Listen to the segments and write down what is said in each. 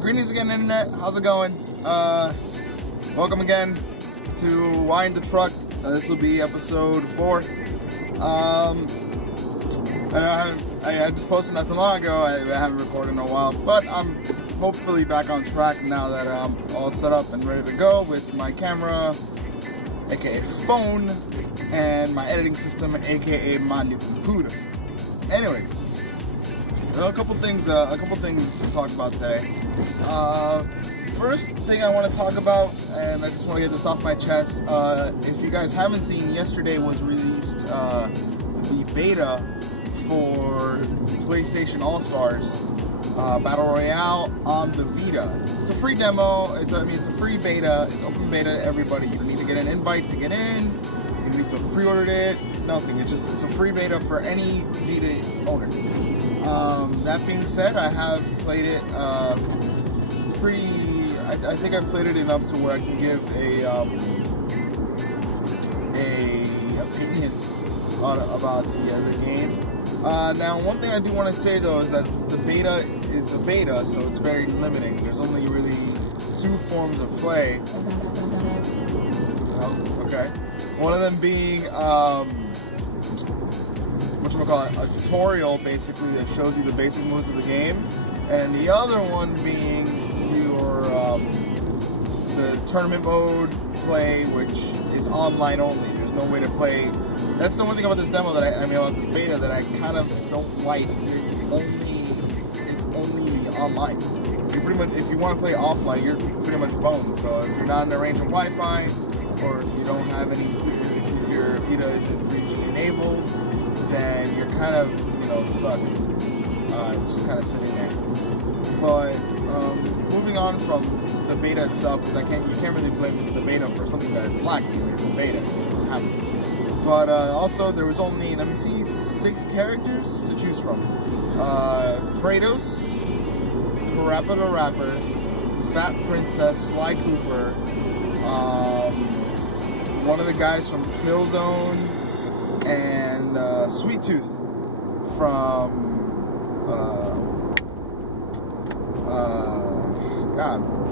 Greetings again, Internet. How's it going? Welcome again to Wind the Truck. This will be episode 4. I just posted not too long ago. I haven't recorded in a while, but I'm hopefully back on track now that I'm all set up and ready to go with my camera, aka phone, and my editing system, aka my new computer. Anyways, a couple things to talk about today. First thing I want to talk about, and I just want to get this off my chest. If you guys haven't seen, yesterday was released the beta for PlayStation All Stars Battle Royale on the Vita. It's a free demo. It's a free beta. It's open beta to everybody. You don't need to get an invite to get in. You don't need to have pre-ordered it. Nothing. It's a free beta for any Vita owner. That being said, I have played it I think I've played it enough to where I can give a opinion about the game. Now, one thing I do want to say though is that the beta is a beta, so it's very limiting. There's only really 2 forms of play. Oh, okay. One of them being a tutorial, basically, that shows you the basic moves of the game, and the other one being your the tournament mode play, which is online only. There's no way to play. That's the one thing about this demo about this beta that I kind of don't like. It's only online. You pretty much, if you want to play offline, you're pretty much boned. So if you're not in the range of Wi-Fi, or if you don't have any, if your Vita isn't 3G enabled, then you're kind of, stuck, just kind of sitting there. But moving on from the beta itself, because you can't really blame the beta for something that's lacking. It's a beta, it doesn't happen. But also, there was only, 6 characters to choose from. Kratos, Parappa the Rapper, Fat Princess, Sly Cooper, one of the guys from Killzone, and Sweet Tooth from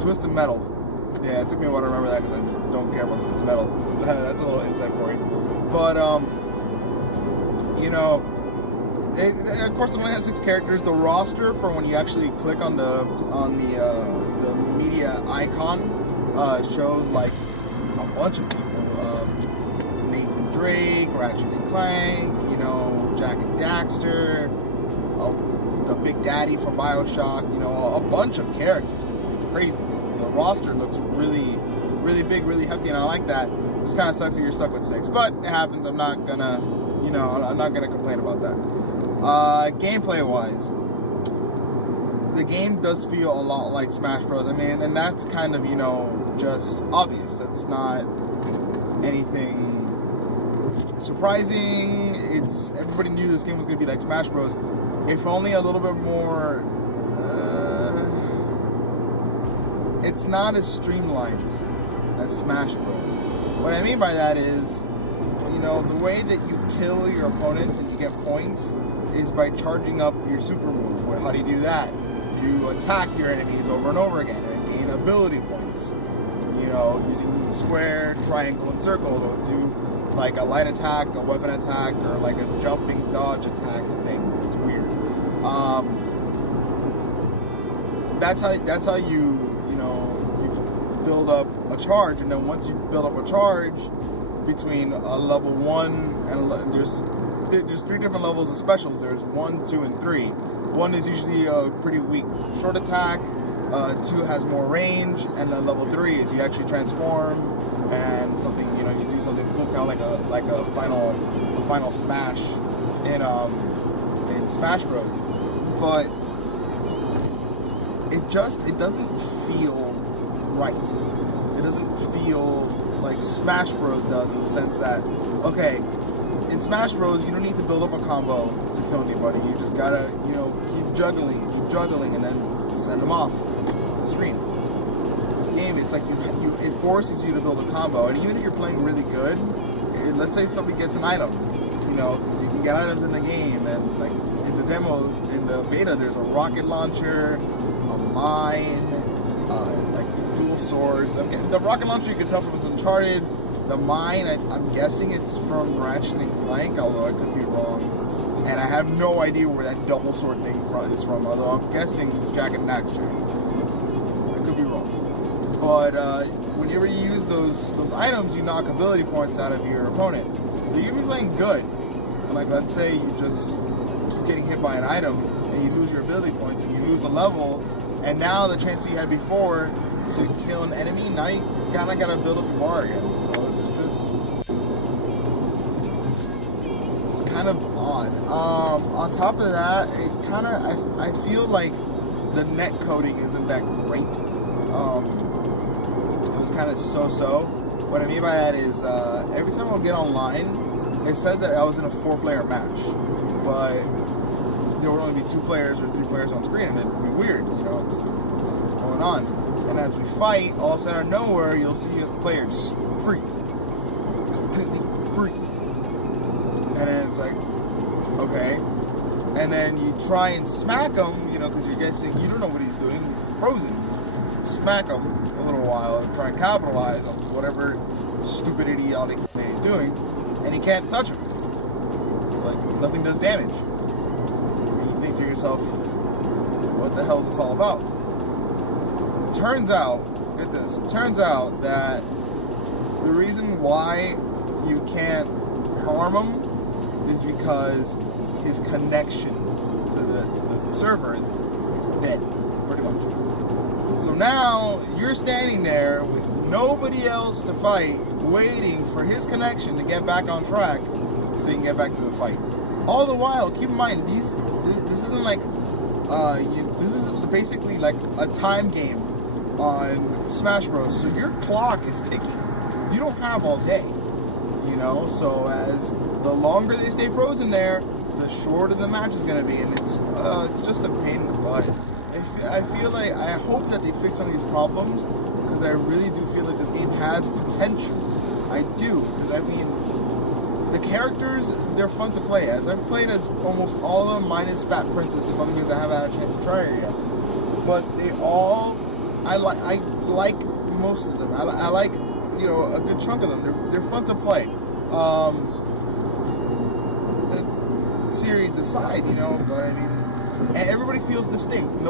Twisted Metal. Yeah, it took me a while to remember that because I don't care about Twisted Metal. That's a little insight for you. But of course, it only had 6 characters. The roster for when you actually click on the media icon shows like a bunch of people. Nathan Drake, Ratchet and Clank, Jack and Daxter, the Big Daddy from BioShock, a bunch of characters. It's crazy. The roster looks really, really big, really hefty, and I like that. It just kind of sucks that you're stuck with 6, but it happens. I'm not gonna complain about that. Gameplay-wise, the game does feel a lot like Smash Bros. And that's kind of, just obvious. That's not anything surprising. Everybody knew this game was going to be like Smash Bros. If only a little bit more. It's not as streamlined as Smash Bros. What I mean by that is, the way that you kill your opponents and you get points is by charging up your super move. Well, how do you do that? You attack your enemies over and over again and gain ability points. Using square, triangle, and circle to do like a light attack, a weapon attack, or like a jumping dodge attack thing. It's weird. That's how you build up a charge, and then once you build up a charge between a level 1 and there's 3 different levels of specials. There's 1, 2, and 3. 1 is usually a pretty weak short attack. 2 has more range, and then level 3 is you actually transform and something. You do something cool, kind of like a final smash in Smash Bros. But it doesn't feel right. It doesn't feel like Smash Bros does, in the sense that, okay, in Smash Bros you don't need to build up a combo to kill anybody. You just gotta keep juggling, and then send them off the screen. This game, it's like it forces you to build a combo, and even if you're playing really good, let's say somebody gets an item, because you can get items in the game, and like in the demo, in the beta, there's a rocket launcher, a mine, swords. The rocket launcher you can tell from was Uncharted. The mine, I'm guessing it's from Ratchet and Clank, although I could be wrong. And I have no idea where that double sword thing is from, although I'm guessing Jack and Daxter. I could be wrong. But whenever you use those items, you knock ability points out of your opponent. So you've been playing good. Like, let's say you just keep getting hit by an item, and you lose your ability points, and you lose a level, and now the chance you had before to kill an enemy, now you kind of got to build up the bar again. So this is kind of odd. On top of that, it kind of, I feel like the net coding isn't that great. It was kind of so-so. What I mean by that is, every time I get online, it says that I was in a 4-player match, but there would only be 2 players or 3 players on screen, and it'd be weird, you know, what's going on. And as we fight, all of a sudden out of nowhere, you'll see a player just freeze. Completely freeze. And then it's like, okay. And then you try and smack him, you know, because you're guessing you don't know what he's doing. Frozen. Smack him a little while and try and capitalize on whatever stupid idiotic thing he's doing. And you can't touch him. Like, nothing does damage. And you think to yourself, what the hell is this all about? Turns out, get this, turns out that the reason why you can't harm him is because his connection to the server is dead, pretty much. So now you're standing there with nobody else to fight, waiting for his connection to get back on track so you can get back to the fight. All the while, keep in mind, this isn't like, this is basically like a time game on Smash Bros. So your clock is ticking. You don't have all day, you know. So as the longer they stay frozen there, the shorter the match is gonna be, and it's just a pain in the butt. I feel like, I hope that they fix some of these problems, because I really do feel like this game has potential. I do, because I mean, the characters, they're fun to play as. I've played as almost all of them, minus Fat Princess, if I'm because I haven't had a chance to try her yet. But they all, I like most of them. I like, you know, a good chunk of them. They're fun to play. Series aside, you know, but I mean, and everybody feels distinct. They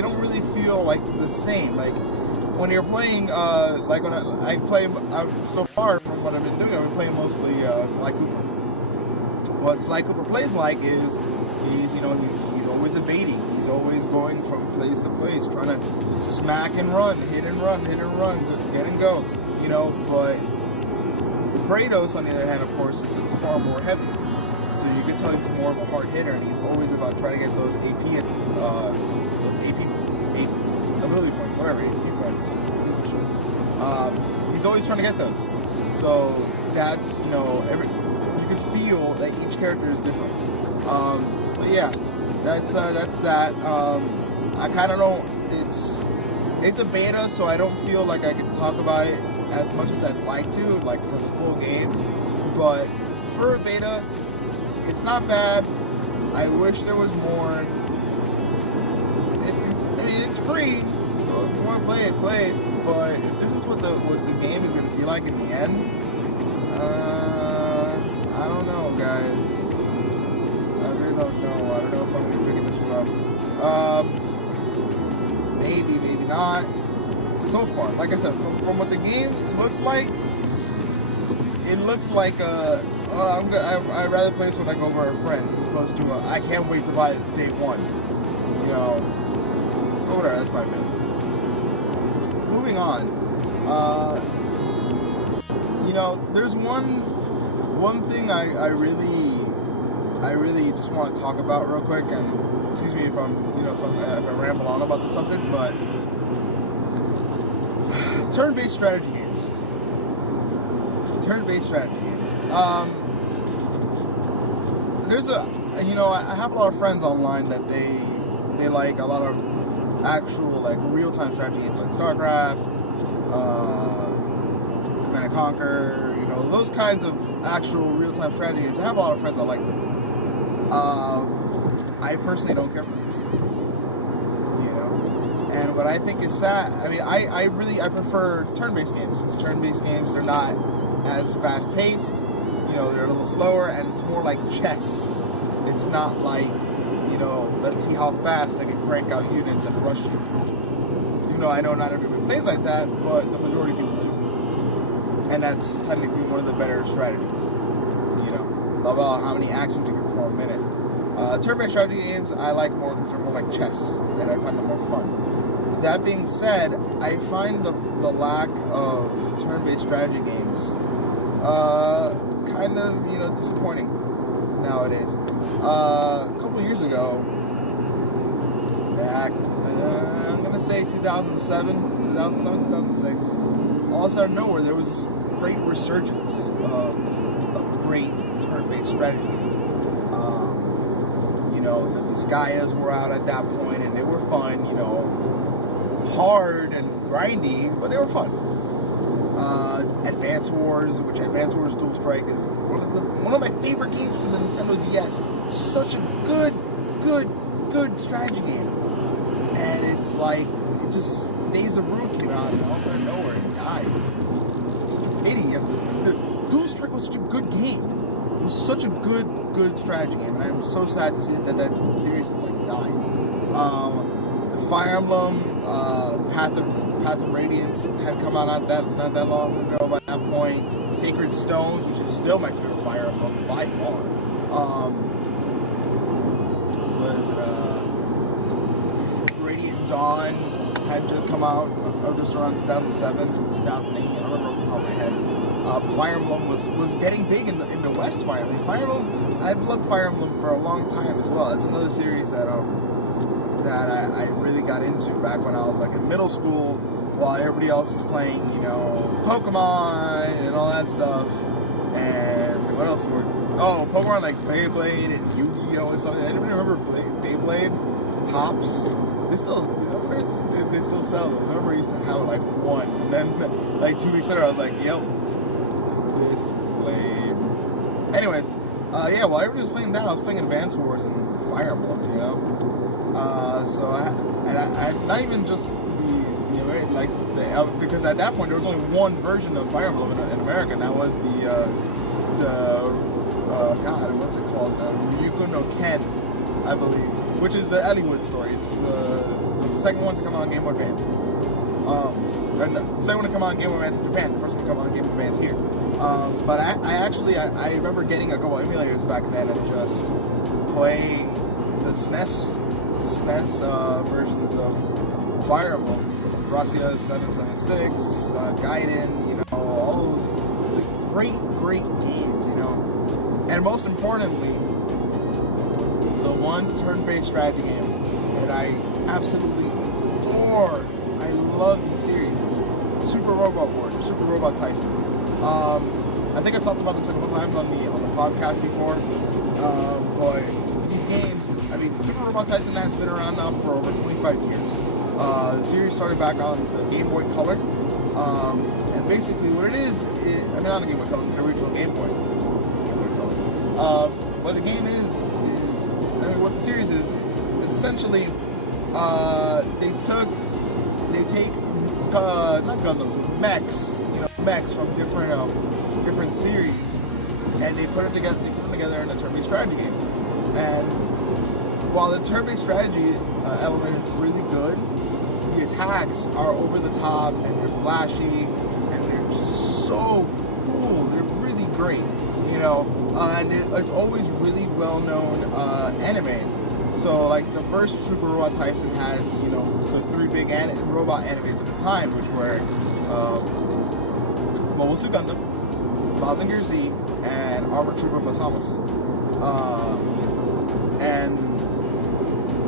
don't really feel like the same. Like when you're playing, like when I play, so far from what I've been doing, I've been playing mostly Sly Cooper. What Sly Cooper plays like is he's always evading. He's always going from place to place, trying to smack and run, hit and run, get and go. You know, but Kratos, on the other hand, of course, is far more heavy. So you can tell he's more of a hard hitter, and he's always about trying to get those AP ability points, whatever, AP points. He's always trying to get those. So that's, you know, you can feel that each character is different. But yeah, that's that. I kind of don't. It's a beta, so I don't feel like I can talk about it as much as I'd like to, like for the full game. But for a beta, it's not bad. I wish there was more. I mean, it's free, so if you want to play it, play it. But if this is what the game is going to be like in the end, I don't know, guys. I really don't know. I don't know if I'm going to be picking this one up. Maybe, maybe not. So far, like I said, from what the game looks like, it looks like I'd rather play this when I go over our friends as opposed to I can't wait to buy this day one. You know, whatever. That's my opinion. Moving on. You know, there's one thing I really just want to talk about real quick, and excuse me if I ramble on about the subject, but turn-based strategy games. There's I have a lot of friends online that they like a lot of actual, like, real-time strategy games like StarCraft, Command & Conquer, you know, those kinds of actual real-time strategy games. I have a lot of friends that like those. I personally don't care for those, you know. And what I think is sad, I mean, I prefer turn-based games, because turn-based games, they're not as fast-paced, you know, they're a little slower, and it's more like chess. It's not like, you know, let's see how fast I can crank out units and rush you. You know, I know not everybody plays like that, but the majority of people do. And that's technically one of the better strategies, you know, about how many actions you can perform a minute. Turn-based strategy games I like more because they're more like chess, and I find them more fun. That being said, I find the lack of turn-based strategy games kind of, you know, disappointing nowadays. A couple years ago, back, I'm going to say 2007, 2006, all out of nowhere, there was this great resurgence of great turn-based strategy games. You know, the Disgaias were out at that point, and they were fun, you know, hard and grindy, but they were fun. Advance Wars, which Advance Wars Dual Strike is one of my favorite games from the Nintendo DS. Such a good strategy game. And it's like, it just, Days of Ruin came out, and all out of nowhere, it died. It's such a pity. Dual Strike was such a good game. It was such a good strategy game, and I'm so sad to see that series is like dying. The Fire Emblem, Path of Radiance had come out not that long ago. By that point, Sacred Stones, which is still my favorite Fire Emblem by far. What is it? Radiant Dawn had just come out just around 2007, 2008. I don't remember off the top of my head. Fire Emblem was getting big in the West finally. Fire Emblem, I've loved Fire Emblem for a long time as well. It's another series that I really got into back when I was like in middle school, while everybody else was playing, you know, Pokemon and all that stuff. And what else were? Oh, Pokemon like Beyblade and Yu-Gi-Oh and something. Anybody remember Beyblade? Tops? They still sell those. I remember I used to have like one, and then like 2 weeks later I was like, yep, this is lame. Anyways, yeah, while everybody was playing that, I was playing Advance Wars and Fire Emblem, you know. So I not even just the like because at that point there was only one version of Fire Emblem in America, and that was God, what's it called? Ryuko no Ken, I believe, which is the Elliowood story. It's the second one to come on Game Boy Advance. The second one to come on Game Boy Advance in Japan. The first one to come on Game Boy Advance here. But I remember getting a couple emulators back then and just playing the SNES versions of Fire Emblem, Gracia 776, Gaiden, you know, all those great games, you know. And most importantly, the one turn-based strategy game that I absolutely adore, I love these series, is Super Robot Wars, Super Robot Taisen. I think I've talked about this a couple times on the podcast before, but these games, I mean, Super Robot Taisen has been around now for over 25 years. The series started back on the Game Boy Color, and basically what it is, I mean, not the Game Boy Color, the original Game Boy Color. What the game is, I mean, what the series is essentially, they take not Gundams, mechs, you know, mechs from different series, and they put them together in a turn-based strategy game. And while the turn-based strategy element is really good, the attacks are over the top and they're flashy and they're just so cool. They're really great, you know. And it's always really well-known animes. So, like, the first Super Robot Taisen had, you know, the three big robot animes at the time, which were Mobile Suit Gundam, Mazinger Z, and Armored Trooper Batamas. And,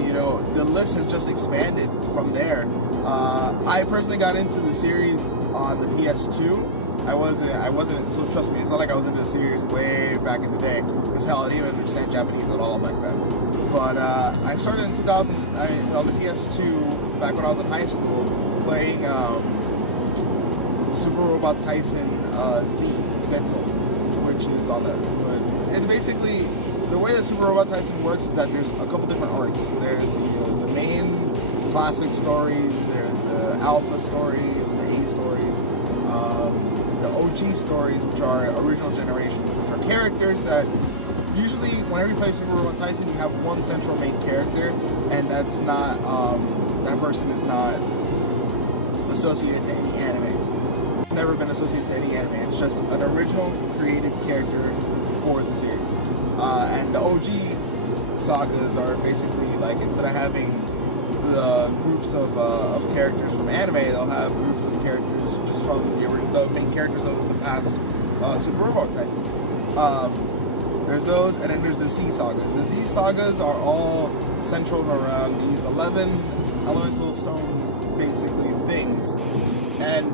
you know, the list has just expanded from there. I personally got into the series on the PS2. I wasn't, so trust me, it's not like I was into the series way back in the day, because hell, I didn't even understand Japanese at all back then. But I started in 2000, on the PS2, back when I was in high school, playing Super Robot Taisen Zetto, which is on the, it's basically, the way that Super Robot Taisen works is that there's a couple different arcs. There's the main classic stories, there's the alpha stories, the A stories, the OG stories, which are original generation, which are characters that usually whenever you play Super Robot Taisen, you have one central main character, and that's not, that person is not associated to any anime. Never been associated to any anime. It's just an original created character for the series. And the OG sagas are basically like, instead of having the groups of characters from anime, they'll have groups of characters just from the main characters of the past Super Robot Taisen. There's those, and then there's the Z sagas. The Z sagas are all centered around these 11 elemental stone, basically, things. And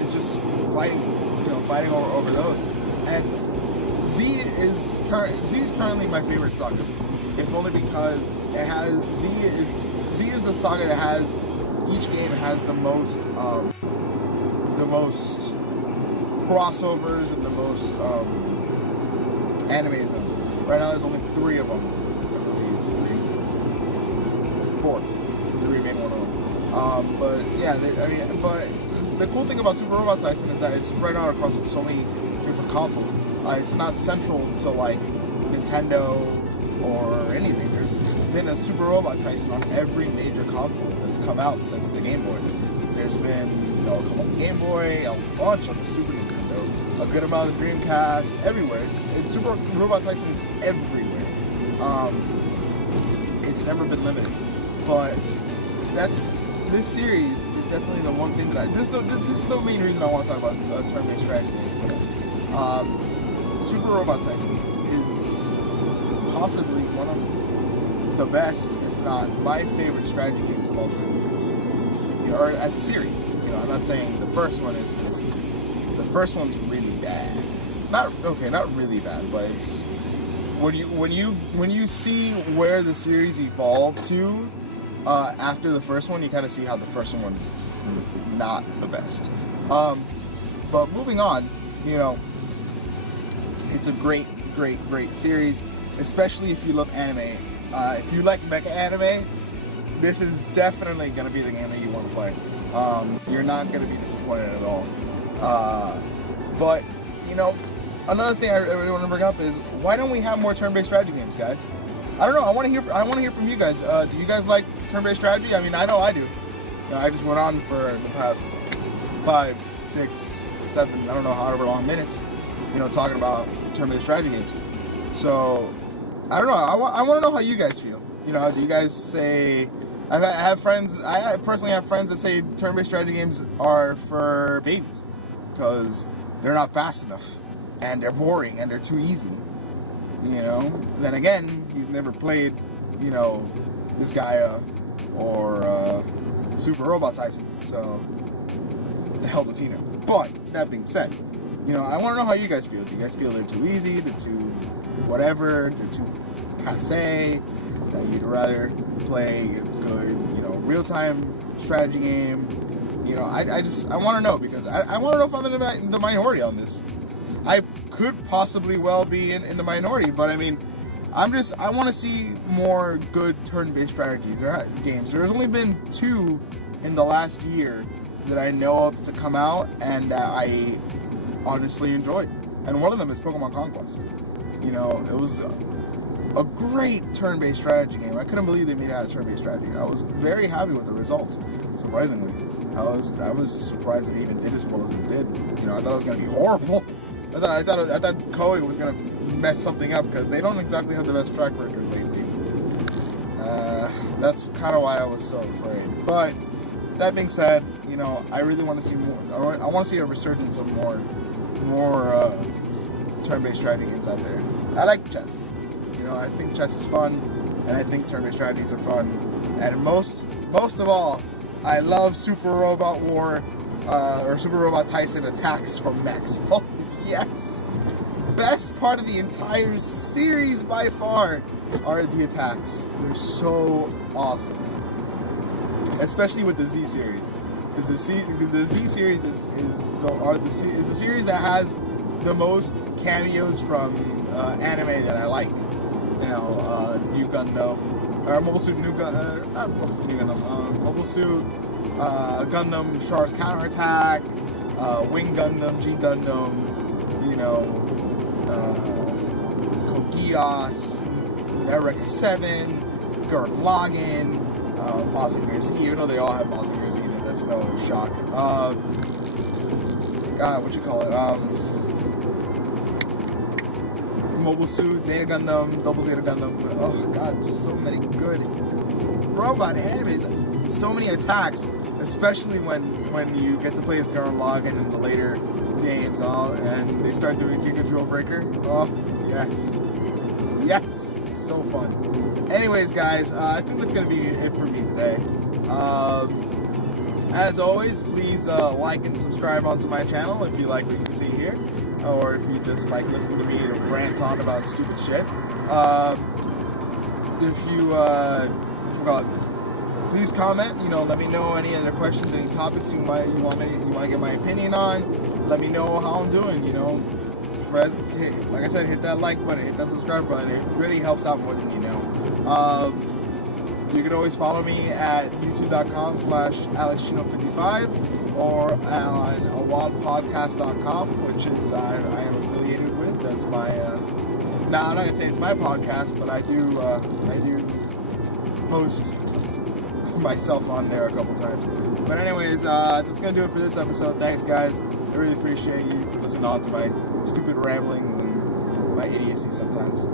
it's just fighting over those. And Z is currently my favorite saga, if only because it has Z is the saga that has, each game has the most crossovers and the most animes. Right now there's only 3 of them, I believe. 4. There's 3 main one of them. But yeah, but the cool thing about Super Robot Taisen is that it's spread out across so many different consoles. It's not central to like Nintendo or anything. There's been a Super Robot Taisen on every major console that's come out since the Game Boy. There's been, a couple on the Game Boy, a bunch on the Super Nintendo, a good amount of Dreamcast, everywhere. Super Robot Taisen is everywhere. It's never been limited, but this series is definitely the one thing that this is the main reason I want to talk about turn-based strategy games today. Super Robot Taisen is possibly one of the best, if not my favorite strategy games of all time. Or as a series. I'm not saying the first one is, because the first one's really bad. Not really bad, but it's when you see where the series evolved to after the first one, you kind of see how the first one's just not the best. But moving on, it's a great series, especially if you love anime. If you like mecha anime, this is definitely going to be the game that you want to play. You're not going to be disappointed at all. But, another thing I really want to bring up is, why don't we have more turn-based strategy games, guys? I don't know. I want to hear from you guys. Do you guys like turn-based strategy? I mean, I know I do. I just went on for the past 5, 6, 7, I don't know, however long minutes, talking about turn-based strategy games. So, I don't know. I want to know how you guys feel. Do you guys say... I personally have friends that say turn-based strategy games are for babies because they're not fast enough and they're boring and they're too easy. Then again, he's never played, this guy or Super Robot Taisen, so the hell does he know? But that being said, I want to know how you guys feel. Do you guys feel they're too easy, they're too whatever, they're too passe, that you'd rather play a good, real-time strategy game? I want to know, because I want to know if I'm in the minority on this. I could possibly well be in the minority, but I mean, I want to see more good turn-based strategies or games. There's only been 2 in the last year that I know of to come out and that I honestly enjoyed. And one of them is Pokemon Conquest. It was a great turn-based strategy game. I couldn't believe they made it out of turn-based strategy. I was very happy with the results, surprisingly. I was surprised that it even did as well as it did. I thought it was going to be horrible. I thought COIL was going to mess something up, because they don't exactly have the best track record lately. That's kind of why I was so afraid. But that being said, I really want to see more. I want to see a resurgence of more turn-based strategy games out there. I like chess. I think chess is fun, and I think turn-based strategies are fun. And most of all, I love Super Robot War, or Super Robot Taisen attacks from mechs. Oh, yes! Best part of the entire series by far are the attacks. They're so awesome. Especially with the Z series. Because the Z series is the series that has the most cameos from anime that I like. New Gundam, Mobile Suit New Gun, not Mobile Suit New Gundam, Mobile Suit Gundam Char's Counterattack, Wing Gundam, G Gundam, you know, Kogias, Eureka 7, Gurren Lagann, Mazinger Z, even though they all have Mazinger Z, that's no shock. God, what you call it? Mobile Suit, Zeta Gundam, Double Zeta Gundam. Oh god, so many good robot animes. So many attacks, especially when you get to play as Gurren Lagann in the later games, and they start doing Giga Drill Breaker. Oh yes, yes, so fun. Anyways, guys, I think that's gonna be it for me today. As always, please like and subscribe onto my channel if you like what you see here, or if you just like listening to me rant on about stupid shit. If you forgot, please comment. You know, let me know any other questions, any topics you want to get my opinion on. Let me know how I'm doing. You know, like I said, hit that like button, hit that subscribe button. It really helps out more than you know. You can always follow me at youtube.com/AlexChino55 or on YUAN.podcast.com, which is I am affiliated with. That's my I'm not gonna say it's my podcast, but I do post myself on there a couple times. But anyways, that's gonna do it for this episode. Thanks, guys. I really appreciate you for listening on to my stupid ramblings and my idiocy sometimes.